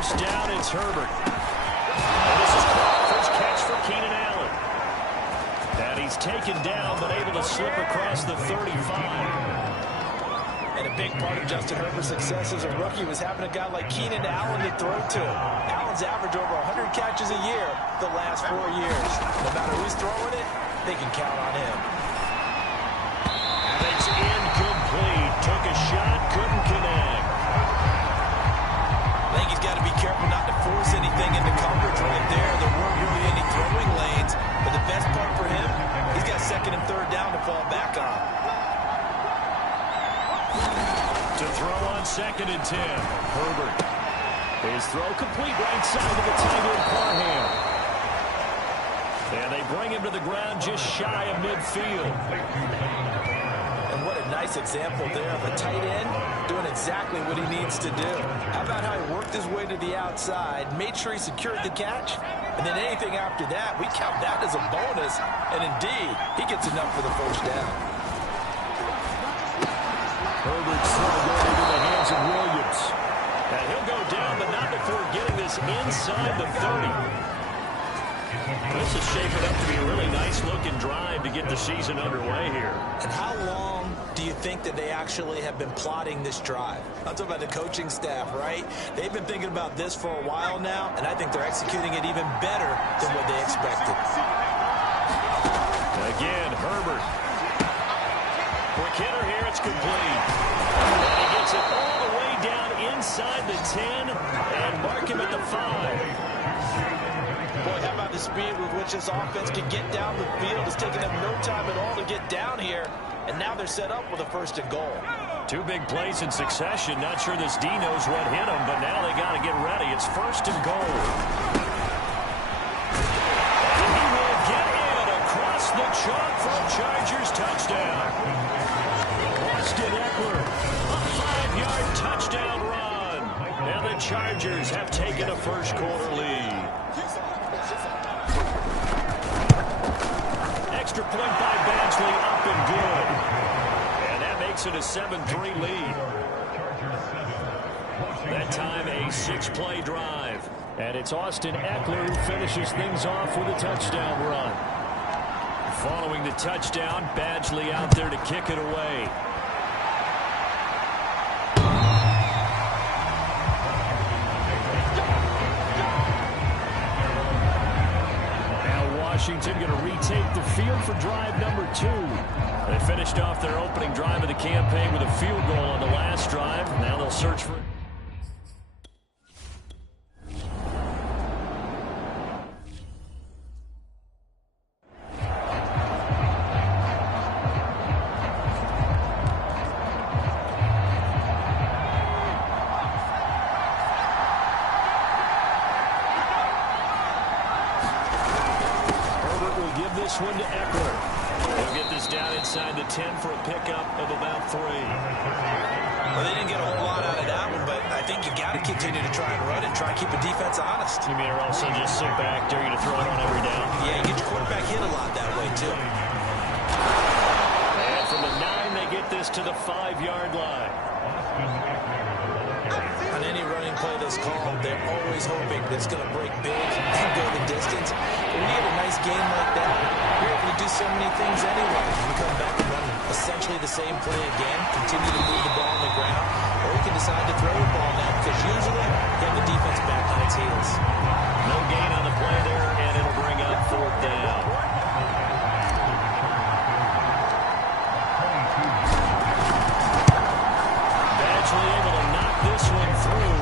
first down, it's Herbert. And this is first catch for Keenan Allen. And he's taken down, but able to slip across the 35. And a big part of Justin Herbert's success as a rookie was having a guy like Keenan Allen to throw to. Allen's averaged over 100 catches a year the last 4 years. No matter who's throwing it, they can count on him. And it's incomplete. Took a shot, couldn't connect. I think he's got to be careful not to force anything into coverage right there. There weren't really any throwing lanes. But the best part for him, he's got second and third down to fall back on. To throw on second and 10. Herbert. His throw complete right side of the tight end Parham. And they bring him to the ground just shy of midfield. And what a nice example there of a tight end doing exactly what he needs to do. How about how he worked his way to the outside, made sure he secured the catch, and then anything after that, we count that as a bonus. And indeed, he gets enough for the first down. Herbert's throw going into the hands of Williams. And he'll go down, but not before getting this inside the 30. This is shaping up to be a really nice-looking drive to get the season underway here. And how long do you think that they actually have been plotting this drive? I'm talking about the coaching staff, right? They've been thinking about this for a while now, and I think they're executing it even better than what they expected. Again, Herbert. Quick hitter here, it's complete. And he gets it all the way down inside the 10 and mark him at the 5. Boy, how about the speed with which this offense can get down the field? It's taken them no time at all to get down here, and now they're set up with a first and goal. 2 big plays in succession. Not sure this D knows what hit him, but now they got to get ready. It's first and goal. And he will get in across the chalk for a Chargers touchdown. Austin Eckler, a 5-yard touchdown run. Now the Chargers have taken a first-quarter lead. Extra point by Badgley, up and good. And that makes it a 7-3 lead. That time a 6-play drive. And it's Austin Eckler who finishes things off with a touchdown run. Following the touchdown, Badgley out there to kick it away. Washington going to retake the field for drive number 2. They finished off their opening drive of the campaign with a field goal on the last drive. Now they'll search for it. One to Eckler. He'll get this down inside the 10 for a pickup of about 3. Well, they didn't get a whole lot out of that one, but I think you got to continue to try and run and try and keep the defense honest. You mean, or also just sit back, dare you to throw it on every down? Yeah, you get your quarterback hit a lot that way, too. And from the 9, they get this to the 5-yard line. On any running play that's called, they're always hoping that it's going to break big and go the distance. But when you get a nice game like that, you're able to do so many things anyway. You come back and run essentially the same play again, continue to move the ball on the ground, or you can decide to throw the ball now because usually you have the defense back on its heels. No gain on the play there, and it'll bring up 4th down. Badgley able to knock this one through,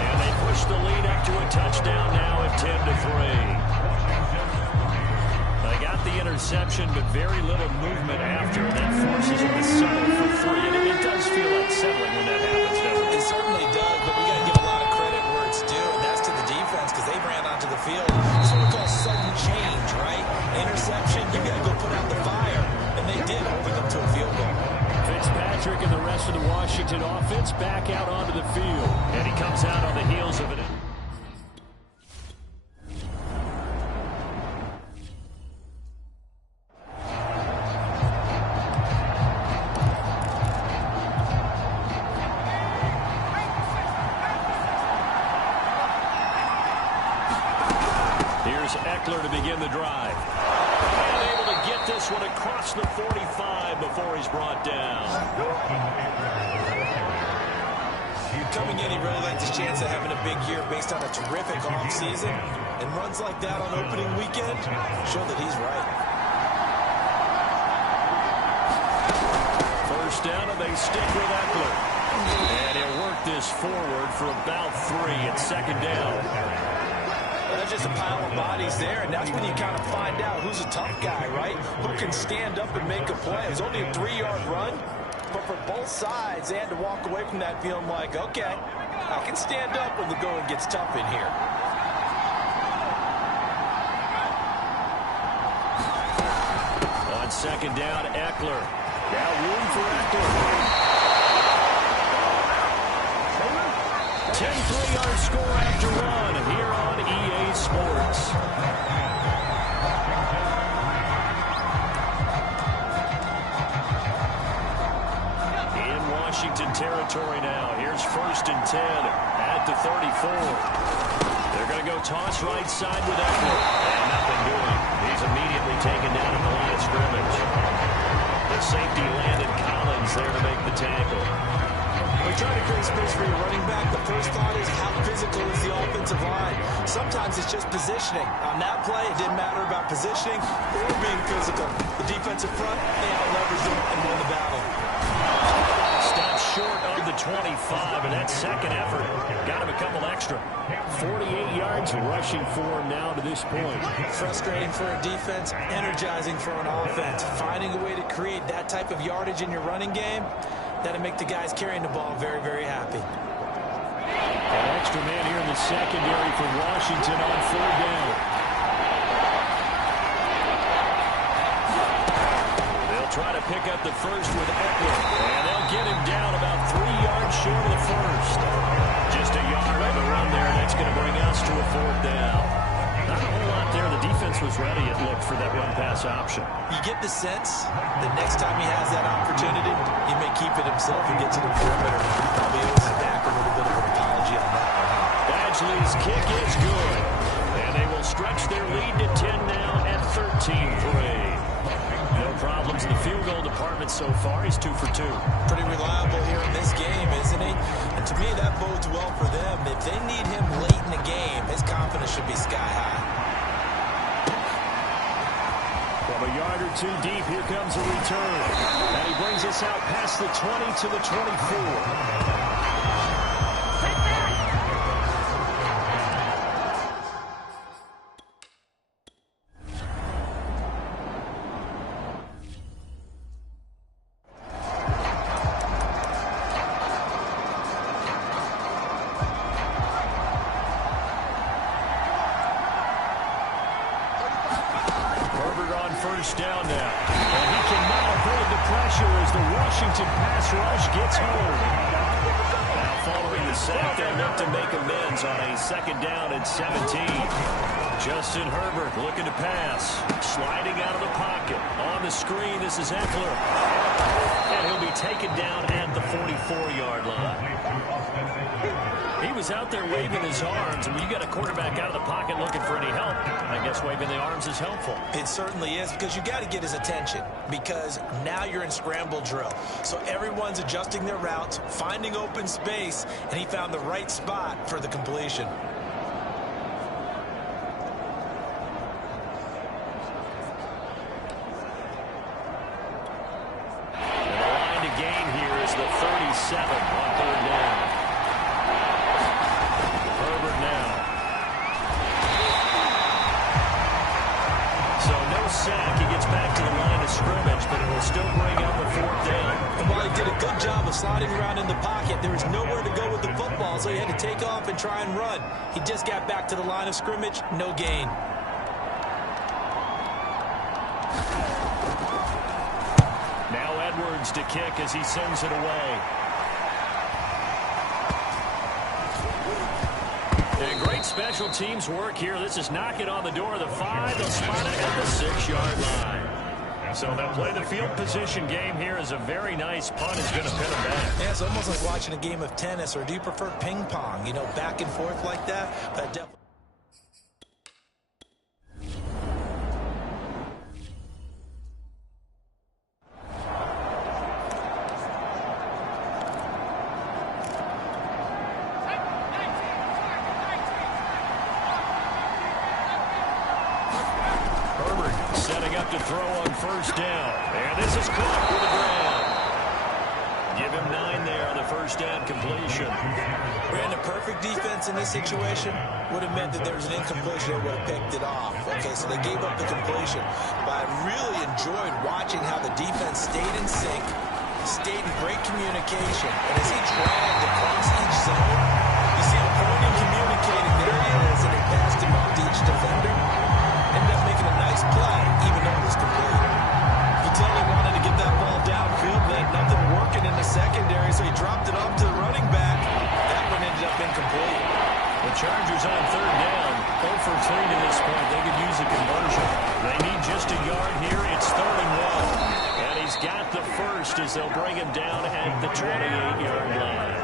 and they push the lead up to a touchdown now at 10-3. They got the interception, but very little movement after, and that forces them to settle for 3. And it does feel unsettling when that happens, doesn't it? It certainly does, but we got to give a lot of credit where it's due, and that's to the defense because they ran onto the field. This is what we call sudden change, right? Interception, you got to go put out the fire, and they did, holding them to a field goal. Fitzpatrick and the rest of the Washington offense back out onto the field, and he comes out on the heels of it. the drive. And able to get this one across the 45 before he's brought down. Coming in, he really liked his chance of having a big year based on a terrific offseason. And runs like that on opening weekend show that he's right. First down, and they stick with Eckler. And he'll work this forward for about 3 at second down. There's just a pile of bodies there, and that's when you kind of find out who's a tough guy, right? Who can stand up and make a play. It was only a 3-yard run, but for both sides, they had to walk away from that feeling like, okay, I can stand up when the going gets tough in here. On second down, Eckler. Now room for Eckler. 10-3-yard score after one here on EA Sports. In Washington territory now. Here's 1st and 10 at the 34. They're going to go toss right side with Eckler. And nothing doing. He's immediately taken down at the line of scrimmage. The safety Landon Collins there to make the tackle. When you try to create space for your running back, the first thought is how physical is the offensive line. Sometimes it's just positioning. On that play, it didn't matter about positioning or being physical. The defensive front, they out-leveraged them and won the battle. Stopped short of the 25, and that second effort got him a couple extra. 48 yards rushing for him now to this point. Frustrating for a defense, energizing for an offense. Finding a way to create that type of yardage in your running game, that'll make the guys carrying the ball very, very happy. An extra man here in the secondary for Washington on 4th down. They'll try to pick up the first with Eckler, and they'll get him down about 3 yards short of the first. Just a yard on the run there, and that's going to bring us to a 4th down. Not a whole lot there. The defense was ready, it looked, for that run-pass option. You get the sense that next time he has that opportunity, he may keep it himself and get to the perimeter. Probably owes his back a little bit of an apology on that one. Badgley's kick is good. And they will stretch their lead to 10 now at 13-3. No problems in the field goal department so far. He's 2 for 2. Pretty reliable here in this game, isn't he? And to me, that bodes well for them. If they need him late in the game, his confidence should be sky high. From a yard or 2 deep, here comes a return. And he brings us out past the 20 to the 24. First down now. And he cannot avoid the pressure as the Washington pass rush gets home. Now following the sack, they look to make amends on a 2nd down and 17. Justin Herbert looking to pass. Sliding out of the pocket. On the screen, this is Eckler. And he'll be taken down at the 44-yard line. He was out there waving his arms, and when you got a quarterback out of the pocket looking for any help, I guess waving the arms is helpful. It certainly is, because you got to get his attention, because now you're in scramble drill. So everyone's adjusting their routes, finding open space, and he found the right spot for the completion. And the line to gain here is the 37 on 3rd down. Sack. He gets back to the line of scrimmage, but it will still bring up a 4th down. And while he did a good job of sliding around in the pocket, there was nowhere to go with the football, so he had to take off and try and run. He just got back to the line of scrimmage, no gain. Now Edwards to kick as he sends it away. And great special teams work here. This is knocking on the door of the 5. They'll spot it at the 6-yard line. So they'll play the field position game here as a very nice punt is going to pin them back. Yeah, it's almost like watching a game of tennis, or do you prefer ping pong? You know, back and forth like that? But definitely. first down. And this is caught for the ground. Give him 9 there on the first down completion. Brandon, perfect defense in this situation would have meant that there was an incompletion. They would have picked it off. Okay, so they gave up the completion. But I really enjoyed watching how the defense stayed in sync, stayed in great communication. And as he dragged across each zone, you see him pointing, communicating. There he is, and he passed him off to each defender. Ended up making a nice play, even though it was complete. You could tell he wanted to get that ball downfield, but had nothing working in the secondary, so he dropped it off to the running back. That one ended up incomplete. The Chargers on third down, 0 for 3 to this point. They could use a conversion. They need just a yard here. It's 3rd and 1. And he's got the first as they'll bring him down at the 28-yard line.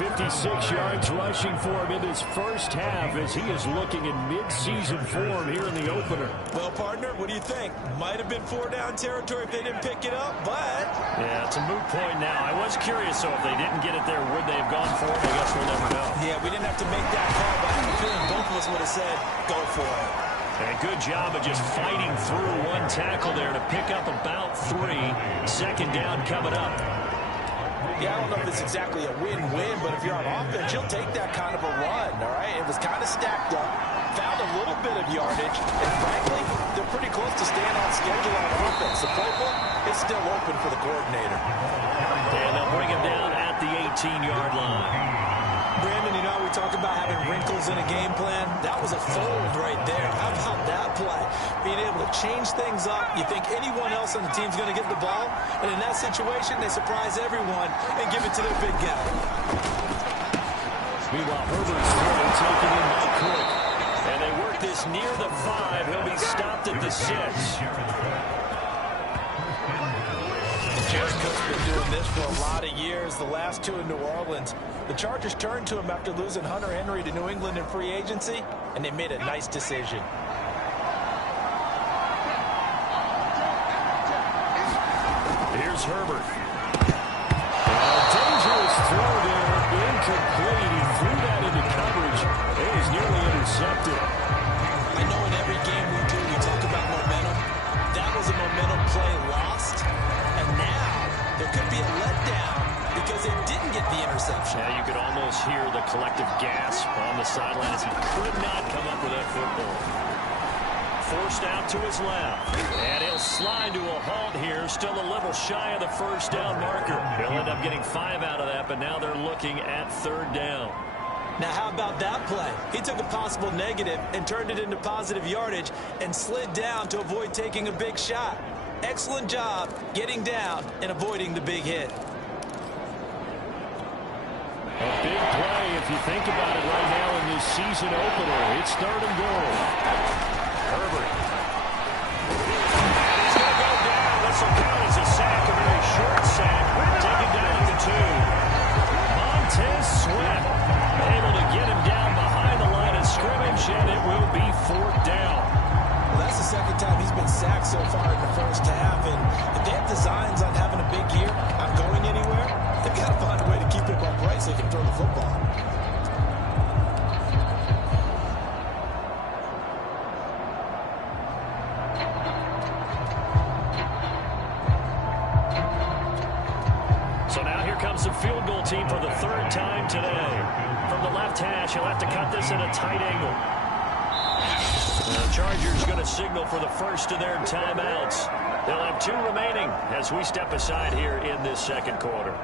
56 yards rushing for him in his first half as he is looking in mid-season form here in the opener. Well, partner, what do you think? Might have been 4-down territory if they didn't pick it up, but... Yeah, it's a moot point now. I was curious, so if they didn't get it there, would they have gone for it? I guess we'll never know. Yeah, we didn't have to make that call, but I have a feeling both of us would have said, go for it. And a good job of just fighting through one tackle there to pick up about 3. 2nd down coming up. Yeah, I don't know if it's exactly a win-win, but if you're on offense, you'll take that kind of a run, all right? It was kind of stacked up, found a little bit of yardage, and frankly, they're pretty close to staying on schedule on offense. The playbook is still open for the coordinator. And they'll bring him down at the 18-yard line. Brandon, you know how we talk about having wrinkles in a game plan? That was a fold right there. How about that play? Being able to change things up. You think anyone else on the team's going to get the ball, and in that situation, they surprise everyone and give it to their big guy. Meanwhile, Herbert's throw taken in by Cook. And they work this near the 5. He'll be stopped at the 6. Jared Cook's been doing this for a lot of years, the last 2 in New Orleans. The Chargers turned to him after losing Hunter Henry to New England in free agency, and they made a nice decision. Here's Herbert. A dangerous throw there, incomplete. He threw that into coverage. It was nearly intercepted. I know in every game we do, we talk about momentum. That was a momentum play lost. And now there could be a letdown because they didn't get the interception. Yeah, you could almost hear the collective gasp on the sideline as he could not come up with that football. Forced out to his left. And he'll slide to a halt here. Still a little shy of the first down marker. He'll end up getting 5 out of that, but now they're looking at 3rd down. Now, how about that play? He took a possible negative and turned it into positive yardage and slid down to avoid taking a big shot. Excellent job getting down and avoiding the big hit. A big play if you think about it right now in this season opener. It's 3rd and goal. Herbert. He's going to go down. This will count as a sack, a very short sack. Taken down at the 2. Montez Sweat able to get him down behind the line of scrimmage, and it will be 4th down. Well, that's the 2nd time he's been sacked so far in the first half, and if they have designs on having a big year, not going anywhere, they've got to find a way to keep him upright so he can throw the football. So now here comes the field goal team for the 3rd time today. From the left hash, he'll have to cut this at a tight angle. The Chargers going to signal for the first of their timeouts. They'll have 2 remaining as we step aside here in this 2nd quarter.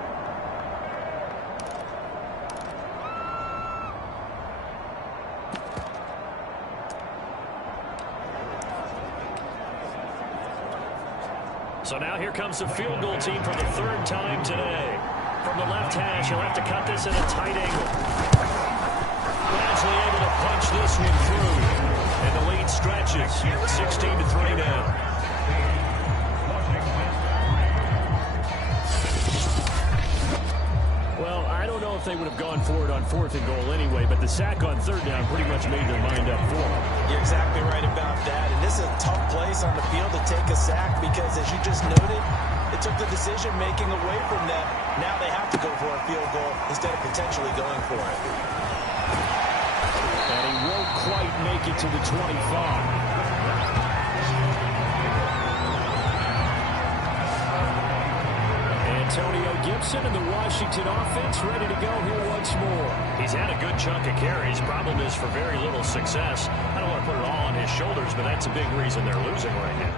So now here comes the field goal team for the 3rd time today. From the left hash, he'll have to cut this at a tight angle. Lashley able to punch this one through. And the lead stretches. 16-3 now. Well, I don't know if they would have gone for it on 4th and goal anyway, but the sack on 3rd down pretty much made their mind up for it. You're exactly right about that. And this is a tough place on the field to take a sack because, as you just noted, it took the decision-making away from them. Now they have to go for a field goal instead of potentially going for it. And he won't quite make it to the 25. Antonio Gibson and the Washington offense ready to go here once more. He's had a good chunk of carries. Problem is for very little success. I don't want to put it all on his shoulders, but that's a big reason they're losing right now.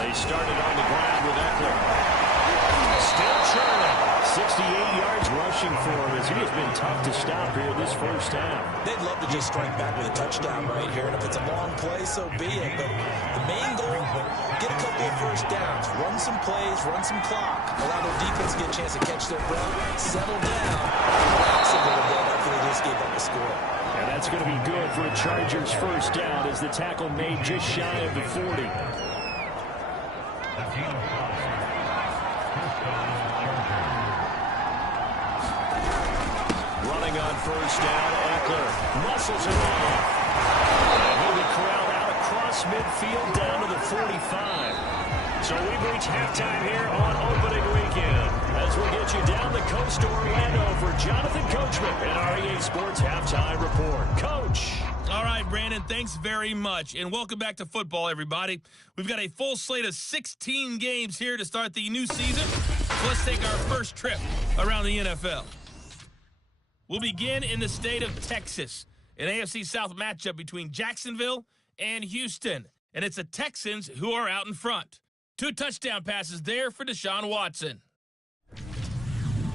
They started on the ground with Eckler. Still churning. 68 yards rushing for him as he has been tough to stop here this first half. They'd love to just strike back with a touchdown right here. And if it's a long play, so be it. But the main goal, get a couple of first downs. Run some plays, run some clock. Allow their defense to get a chance to catch their breath. Settle down. Relax a little bit after they just gave up a score. And that's going to be good for a Chargers first down as the tackle made just shy of the 40. Running on first down, Eckler muscles it off. And he'll be corralled out across midfield down to the 45. So we've reached halftime here on opening weekend. As we'll get you down the coast to Orlando for Jonathan Coachman and our EA Sports Halftime Report. Coach. All right, Brandon, thanks very much. And welcome back to football, everybody. We've got a full slate of 16 games here to start the new season. So let's take our first trip around the NFL. We'll begin in the state of Texas, an AFC South matchup between Jacksonville and Houston. And it's the Texans who are out in front. 2 touchdown passes there for Deshaun Watson.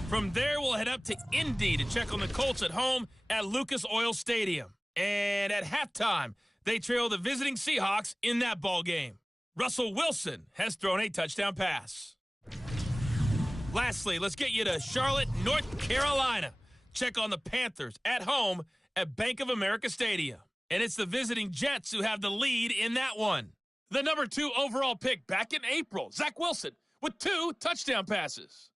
From there, we'll head up to Indy to check on the Colts at home at Lucas Oil Stadium. And at halftime, they trail the visiting Seahawks in that ball game. Russell Wilson has thrown a touchdown pass. Lastly, let's get you to Charlotte, North Carolina. Check on the Panthers at home at Bank of America Stadium. And it's the visiting Jets who have the lead in that one. The number 2 overall pick back in April, Zach Wilson, with 2 touchdown passes.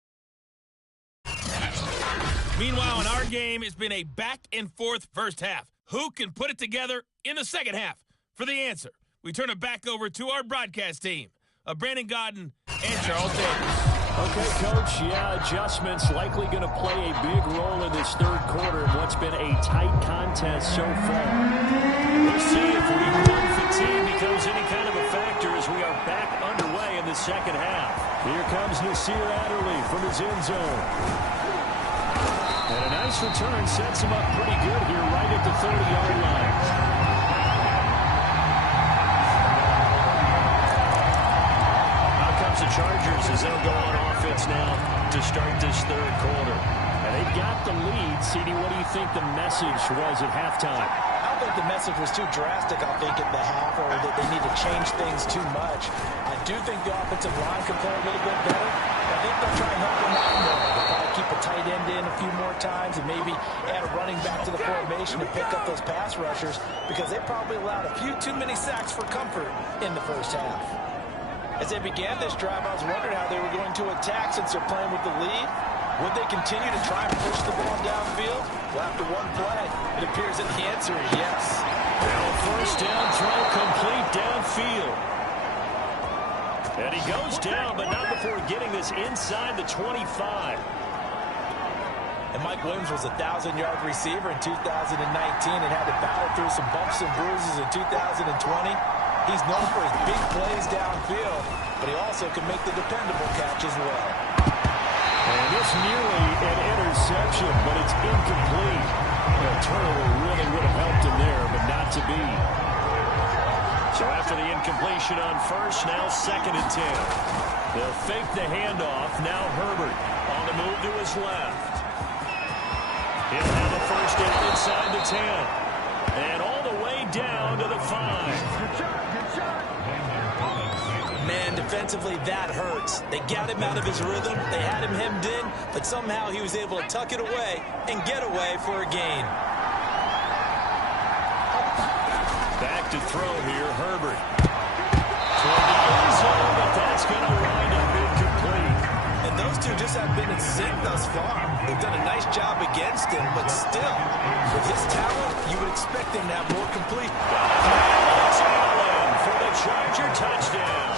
Meanwhile, in our game, it's been a back-and-forth first half. Who can put it together in the second half? For the answer, we turn it back over to our broadcast team of Brandon Godden and Charles Davis. Okay, Coach, adjustments likely going to play a big role in this third quarter in what's been a tight contest so far. We'll see if week 1 fatigue becomes any kind of a factor as we are back underway in the second half. Here comes Nasir Adderley from his end zone. And a nice return sets him up pretty good here right at the 30-yard line. Out comes the Chargers as they'll go on offense now to start this third quarter. And they've got the lead. CD, what do you think the message was at halftime? I don't think the message was too drastic, I think, at the half, or that they need to change things too much. I do think the offensive line can play a little bit better. I think they'll try and help them out more. They'll probably keep a tight end in a few more times and maybe add a running back to the formation and pick up those pass rushers because they probably allowed a few too many sacks for comfort in the first half. As they began this drive, I was wondering how they were going to attack since they're playing with the lead. Would they continue to try and push the ball downfield? Well, after one play, it appears that the answer is yes. Now first down throw complete downfield. And he goes down, but not before getting this inside the 25. And Mike Williams was a 1,000-yard receiver in 2019 and had to battle through some bumps and bruises in 2020. He's known for his big plays downfield, but he also can make the dependable catch as well. And this nearly an interception, but it's incomplete. A turnover really would have helped him there, but not to be. So after the incompletion on first, now 2nd and 10. They'll fake the handoff. Now Herbert on the move to his left. He'll have a first down inside the 10. And all the way down to the 5. Man, defensively, that hurts. They got him out of his rhythm. They had him hemmed in, but somehow he was able to tuck it away and get away for a gain. Back to throw here, Herbert. Toward the end zone, but that's going to wind up incomplete. And those two just have been in sync thus far. They've done a nice job against him, but still, with his talent, you would expect him to have more complete. It's Allen for the Charger touchdown.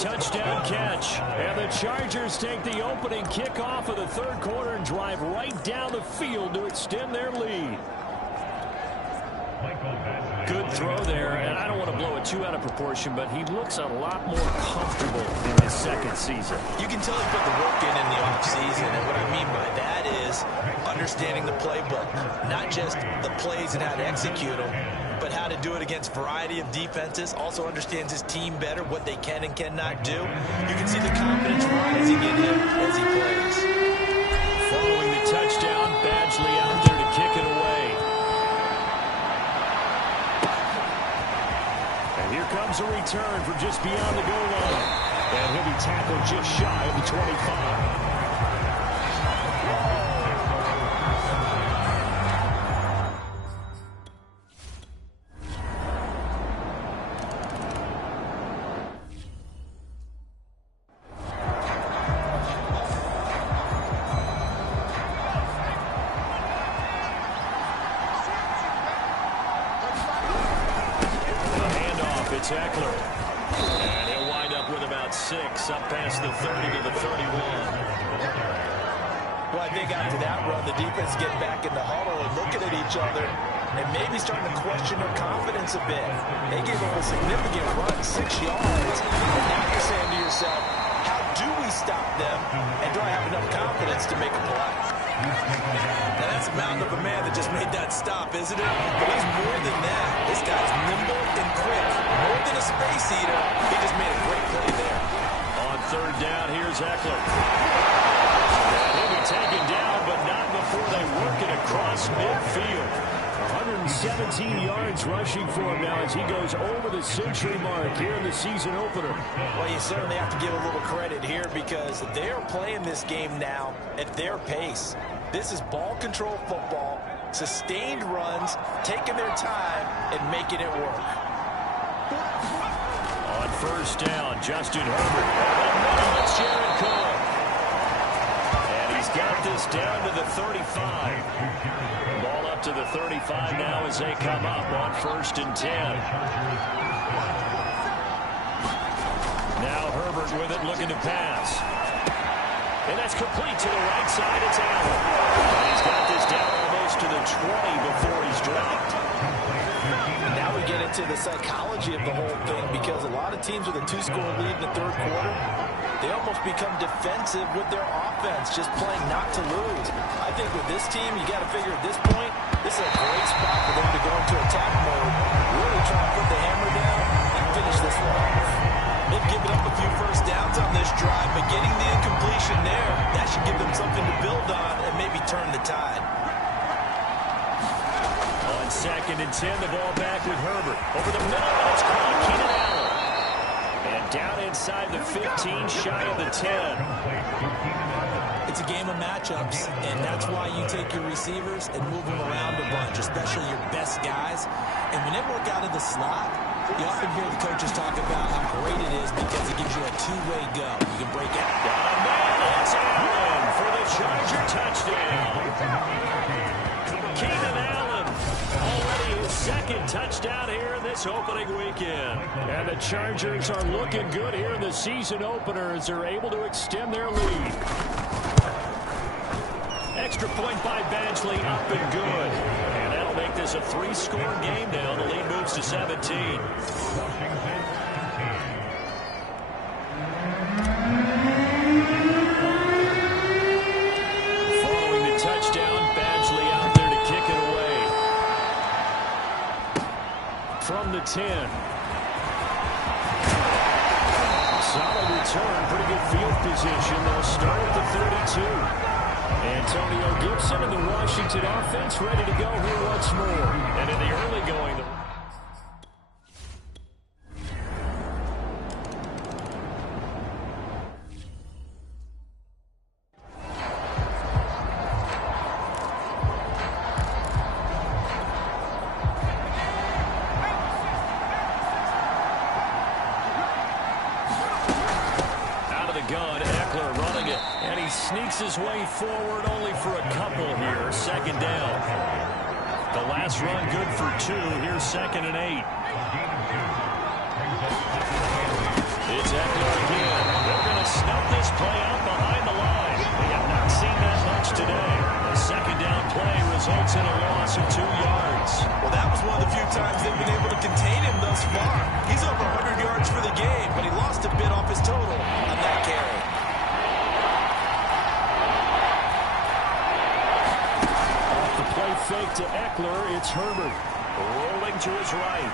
touchdown catch. And the Chargers take the opening kickoff of the third quarter and drive right down the field to extend their lead. Good throw there, and I don't want to blow it too out of proportion, but he looks a lot more comfortable in his second season. You can tell he put the work in the offseason, and what I mean by that is understanding the playbook, not just the plays and how to execute them, but how to do it against a variety of defenses, also understands his team better, what they can and cannot do. You can see the confidence rising in him as he plays. Following the touchdown, Badgley out there to kick it away. Here comes a return from just beyond the goal line. And he'll be tackled just shy of the 25. Eckler. And he'll wind up with about 6 up past the 30 to the 31. Well, I think after that run, the defense get back in the huddle and looking at each other and maybe starting to question their confidence a bit. They gave up a significant run, 6 yards, and now you're saying to yourself, how do we stop them, and do I have enough confidence to make a play? Now that's a mountain of a man that just made that stop, isn't it? But he's more than that. This guy's nimble and quick. More than a space eater, he just made a great play there. On third down, here's Eckler. And he'll be taken down, but not before they work it across midfield. 117 yards rushing for him now as he goes over the century mark here in the season opener. Well, you certainly have to give a little credit here because they're playing this game now at their pace. This is ball control football, sustained runs, taking their time and making it work. On first down, Justin Herbert. And it's Jared Cohen. And he's got this down to the 35. Ball up to the 35 now as they come up on 1st and 10. Now Herbert with it, looking to pass. And that's complete to the right side. It's Allen. And he's got this down almost to the 20 before he's dropped. Now we get into the psychology of the whole thing because a lot of teams with a 2-score lead in the third quarter, they almost become defensive with their offense, just playing not to lose. I think with this team, you got to figure at this point, this is a great spot for them to go into attack mode, really try to put the hammer down and finish this one off. They've given up a few first downs on this drive, but getting the incompletion there, that should give them something to build on and maybe turn the tide. On 2nd and 10, the ball back with Herbert. Over the middle, and it's caught. Keenan Allen. And down inside the 15, shy of the 10. It's a game of matchups, and that's why you take your receivers and move them around a bunch, especially your best guys. And when they work out of the slot, you often hear the coaches talk about how great it is because it gives you a two-way go. You can break out. It's Allen for the Charger touchdown. Keenan Allen, already his 2nd touchdown here in this opening weekend. And the Chargers are looking good here in the season opener as they're able to extend their lead. Extra point by Badgley, up and good. And that'll make this a 3-score game now. The lead moves to 17. Following the touchdown, Badgley out there to kick it away. From the 10. Solid return, pretty good field position. They'll start at the 32. Antonio Gibson and the Washington offense ready to go here once more. And in the early going, gun, Eckler running it, and he sneaks his way forward only for a couple here. 2nd down. The last run good for 2. Here's 2nd and 8. It's Eckler again. play out behind the line. We have not seen that much today. A second down play results in a loss of 2 yards. Well, that was one of the few times they've been able to contain him thus far. He's over 100 yards for the game, but he lost a bit off his total on that carry. Off the play fake to Eckler, it's Herbert. Rolling to his right.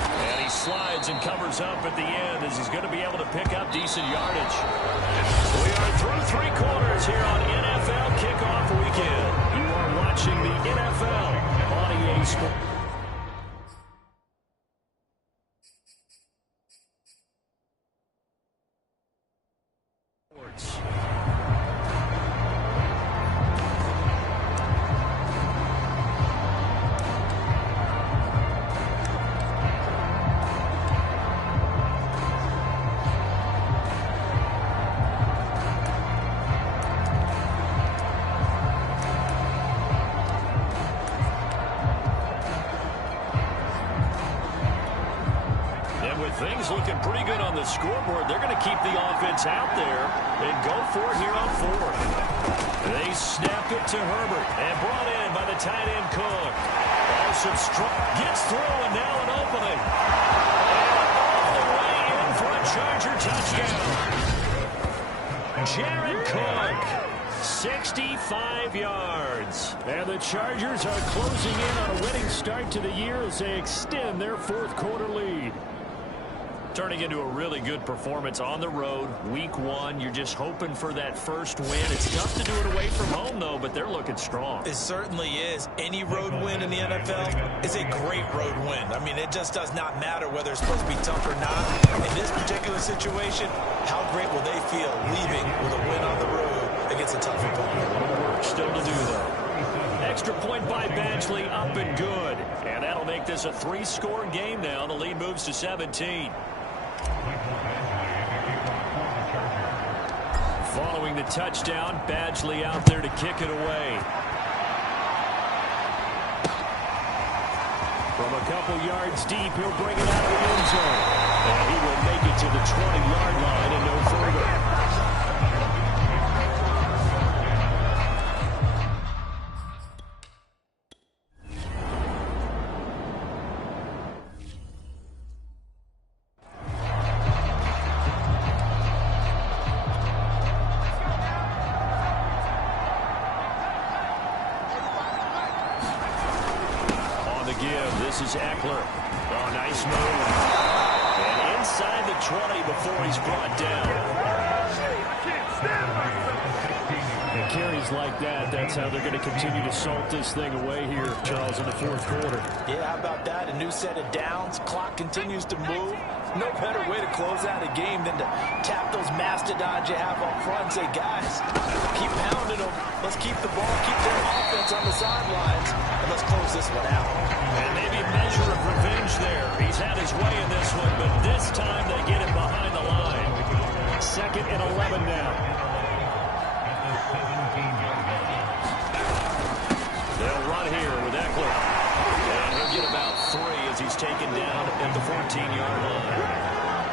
And he slides and covers up at the end as he's going to be able to pick up decent yardage. We are through 3 quarters here on NFL Kickoff Weekend. You are watching the NFL on EA Sports. Things looking pretty good on the scoreboard. They're going to keep the offense out there and go for it here on 4th. They snap it to Herbert and brought in by the tight end Cook. Also gets through and now an opening. And all the way in for a Charger touchdown. Jared Cook, 65 yards. And the Chargers are closing in on a winning start to the year as they extend their 4th quarter lead. Turning into a really good performance on the road. Week 1, you're just hoping for that first win. It's tough to do it away from home, though, but they're looking strong. It certainly is. Any road win in the NFL is a great road win. I mean, it just does not matter whether it's supposed to be tough or not. In this particular situation, how great will they feel leaving with a win on the road against a tough opponent? A little work still to do, though. Extra point by Badgley, up and good. And that'll make this a 3-score game now. The lead moves to 17. Following the touchdown, Badgley out there to kick it away. From a couple yards deep, he'll bring it out of the end zone. And he will make it to the 20-yard line and no further. This is Eckler. Oh, nice move. And inside the 20 before he's brought down. And carries like that, that's how they're going to continue to salt this thing away here, Charles, in the 4th quarter. Yeah, how about that? A new set of downs. Clock continues to move. No better way to close out a game than to tap those mastodons you have up front and say, guys, keep pounding them. Let's keep the ball, keep their offense on the sidelines, and let's close this one out. And maybe a measure of revenge there. He's had his way in this one, but this time they get him behind the line. 2nd and 11 now. They'll run here with Eckler. And he'll get about 3 as he's taken down at the 14-yard line.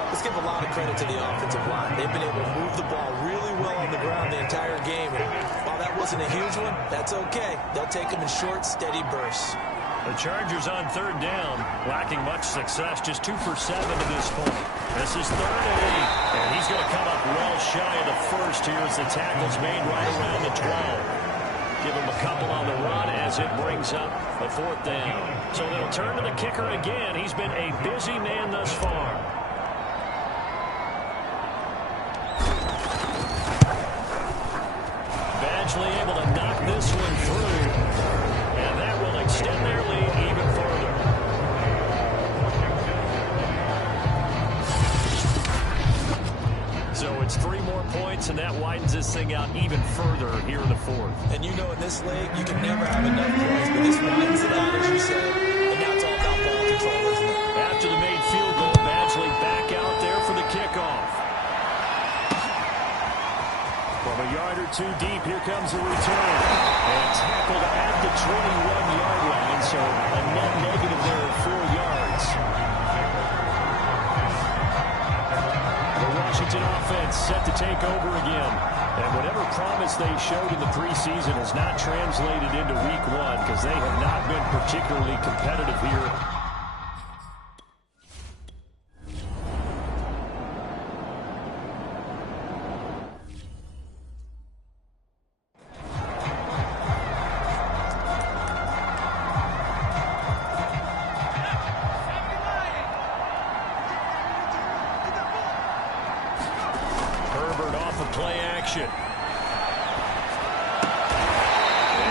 Let's give a lot of credit to the offensive line. They've been able to move the ball really well on the ground the entire game. And while that wasn't a huge one, that's okay. They'll take them in short, steady bursts. The Chargers on 3rd down, lacking much success, just 2 for 7 to this point. This is 3rd and 8, and he's going to come up well shy of the first here as the tackle's made right around the 12. Give him a couple on the run as it brings up the 4th down. So they'll turn to the kicker again. He's been a busy man thus far. Badgley able to knock this one through, and that will extend their lead even further. So it's 3 more points, and that widens this thing out even further here in the 4th. And you know in this league, you can never have enough points, but this widens it out, as you said, and now it's all about ball control, isn't it? After the made field goal, Badgley back out there for the kickoff. From a yard or 2 deep, here comes the return. And tackled at the 21-yard line, so a net negative there of 4 yards. The Washington offense set to take over again. And whatever promise they showed in the preseason has not translated into week one because they have not been particularly competitive here. Play action.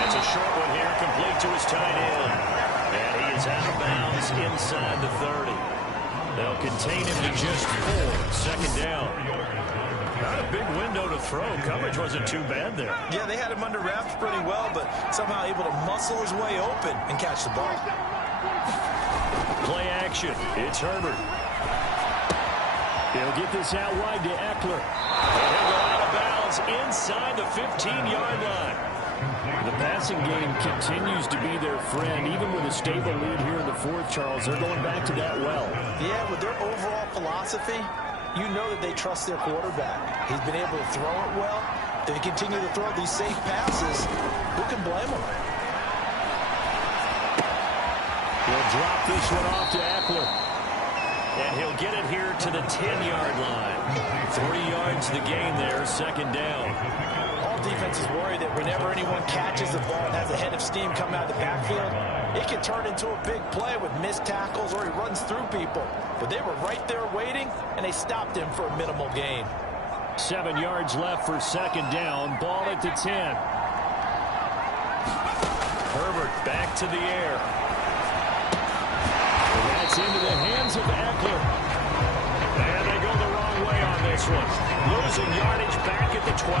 It's a short one here, complete to his tight end. And he is out of bounds inside the 30. They'll contain him to just 4. Second down. Not a big window to throw. Coverage wasn't too bad there. Yeah, they had him under wraps pretty well, but somehow able to muscle his way open and catch the ball. Play action. It's Herbert. He'll get this out wide to Eckler. And he'll go out of bounds inside the 15-yard line. The passing game continues to be their friend. Even with a stable lead here in the fourth, Charles, they're going back to that well. Yeah, with their overall philosophy, you know that they trust their quarterback. He's been able to throw it well. They continue to throw these safe passes. Who can blame them? He'll drop this one off to Eckler. And he'll get it here to the 10-yard line. 3 yards the gain there, second down. All defenses worry that whenever anyone catches the ball and has a head of steam come out of the backfield, it can turn into a big play with missed tackles or he runs through people. But they were right there waiting, and they stopped him for a minimal gain. 7 yards left for second down. Ball at the 10. Herbert back to the air. That's into the hands of Eckler. And they go the wrong way on this one. Losing yardage back at the 12.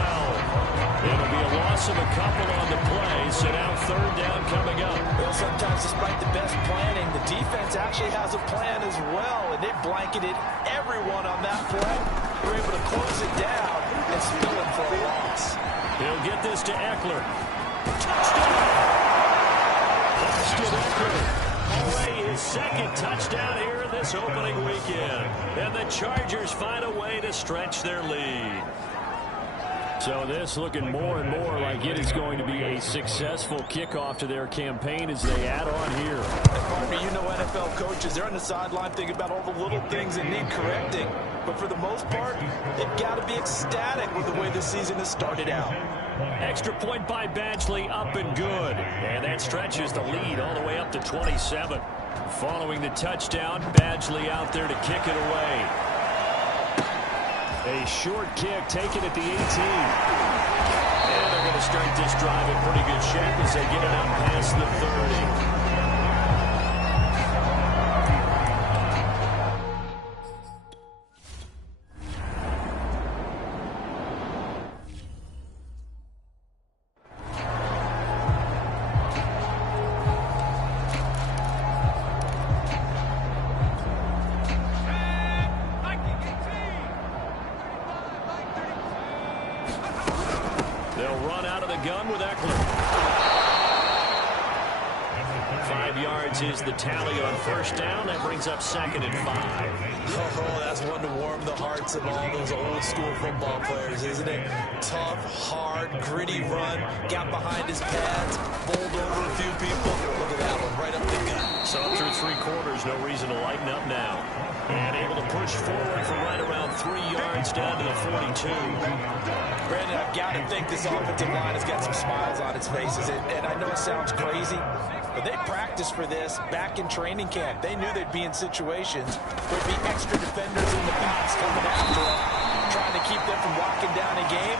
It'll be a loss of a couple on the play, so now third down coming up. Well, sometimes despite the best planning, the defense actually has a plan as well, and they blanketed everyone on that play. They're able to close it down and spill him for a loss. He'll get this to Eckler. Touchdown! Austin Eckler. His second touchdown here in this opening weekend. And the Chargers find a way to stretch their lead. So this looking more and more like it is going to be a successful kickoff to their campaign as they add on here. You know NFL coaches, they're on the sideline thinking about all the little things that need correcting. But for the most part, they've got to be ecstatic with the way this season has started out. Extra point by Badgley, up and good. And that stretches the lead all the way up to 27. Following the touchdown, Badgley out there to kick it away. A short kick taken at the 18. And they're going to start this drive in pretty good shape as they get it out past the 30. They'll run out of the gun with Eckler. 5 yards is the tally on first down. That brings up second and 5. Oh, that's one to warm the hearts of all those old school football players, isn't it? Tough, hard, gritty run. Got behind his pads, bowled over a few people. Look at that one, right up the gut. So through 3 quarters, no reason to lighten up now. And able to push forward for right around 3 yards down to the 42. Brandon, I've got to think this offensive line has got some smiles on its faces. And I know it sounds crazy, but they practiced for this back in training camp. They knew they'd be in situations where there'd be extra defenders in the box coming after them, trying to keep them from locking down a game.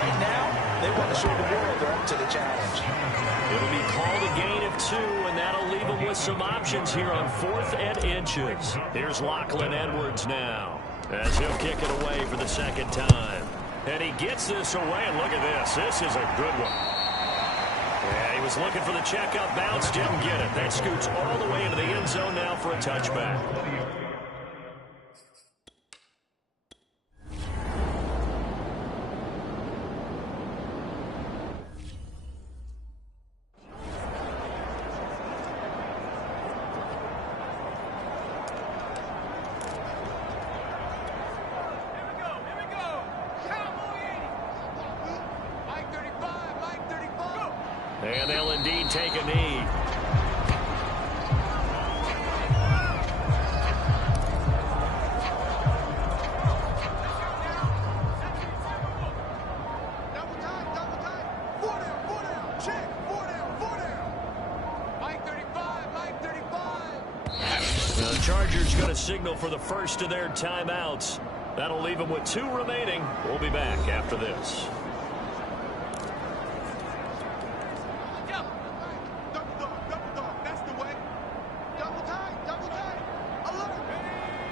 Right now, they want to show the world they're up to the challenge. It'll be called a gain of 2, and that'll leave them with some options here on 4th and inches. Here's Lachlan Edwards now as he'll kick it away for the second time. And he gets this away, and look at this. This is a good one. Yeah, he was looking for the checkup bounce, didn't get it. That scoots all the way into the end zone now for a touchback. And they'll indeed take a knee. The Chargers going to signal for the first of their timeouts. That'll leave them with 2 remaining. We'll be back after this.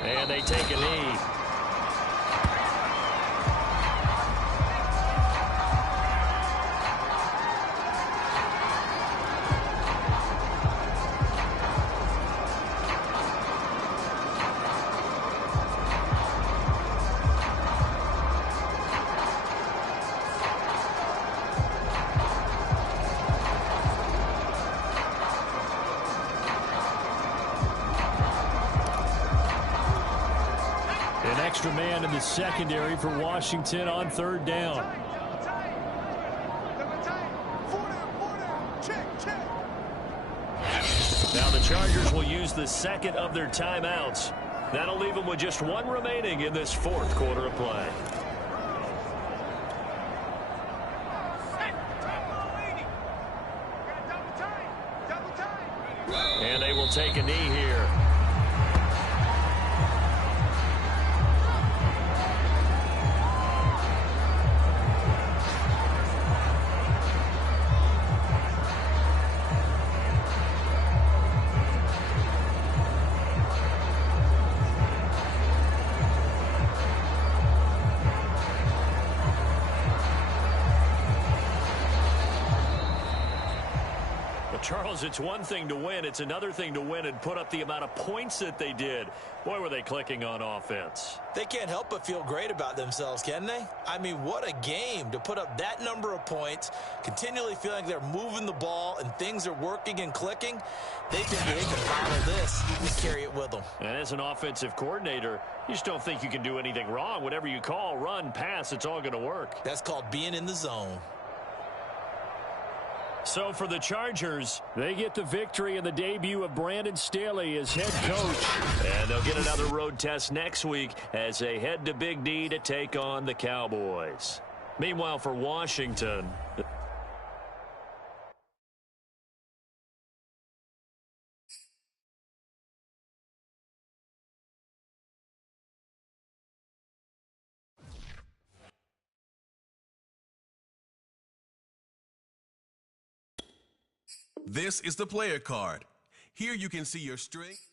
And they take a knee. An extra man in the secondary for Washington on 3rd down. Now the Chargers will use the second of their timeouts. That'll leave them with just 1 remaining in this 4th quarter of play. And they will take a knee here. Charles, it's one thing to win. It's another thing to win and put up the amount of points that they did. Boy, were they clicking on offense. They can't help but feel great about themselves, can they? I mean, what a game to put up that number of points, continually feeling like they're moving the ball and things are working and clicking. They think they can follow this and carry it with them. And as an offensive coordinator, you just don't think you can do anything wrong. Whatever you call, run, pass, it's all going to work. That's called being in the zone. So for the Chargers, they get the victory in the debut of Brandon Staley as head coach. And they'll get another road test next week as they head to Big D to take on the Cowboys. Meanwhile, for Washington, This is the player card. Here you can see your strength.